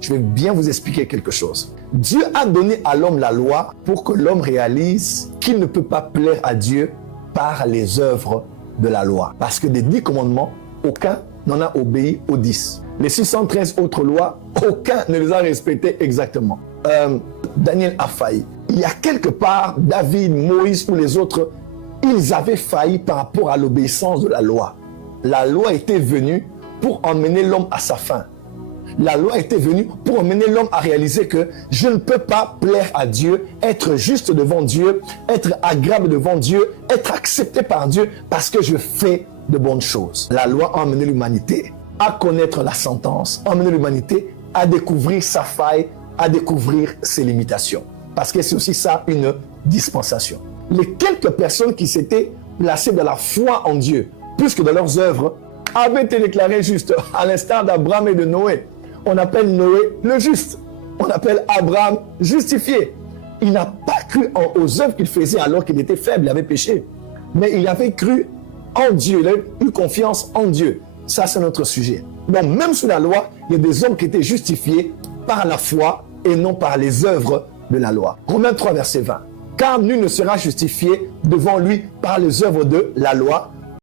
Je vais bien vous expliquer quelque chose. Dieu a donné à l'homme la loi pour que l'homme réalise qu'il ne peut pas plaire à Dieu par les œuvres de la loi. Parce que des 10 commandements, aucun n'en a obéi aux 10. Les 613 autres lois, aucun ne les a respectées exactement. Daniel a failli. Il y a quelque part, David, Moïse ou les autres, ils avaient failli par rapport à l'obéissance de la loi. La loi était venue pour emmener l'homme à sa fin. La loi était venue pour emmener l'homme à réaliser que je ne peux pas plaire à Dieu, être juste devant Dieu, être agréable devant Dieu, être accepté par Dieu parce que je fais de bonnes choses. La loi a emmené l'humanité à connaître la sentence, a emmené l'humanité à découvrir sa faille, à découvrir ses limitations. Parce que c'est aussi ça une dispensation. Les quelques personnes qui s'étaient placées dans la foi en Dieu, plus que dans leurs œuvres, avaient été déclarées justes, à l'instar d'Abraham et de Noé. On appelle Noé le juste. On appelle Abraham justifié. Il n'a pas cru aux œuvres qu'il faisait alors qu'il était faible, il avait péché. Mais il avait cru en Dieu, il a eu confiance en Dieu. Ça, c'est notre sujet. Donc, même sous la loi, il y a des hommes qui étaient justifiés par la foi et non par les œuvres de la loi. Romains 3, verset 20. Car nul ne sera justifié devant lui par les œuvres de la loi,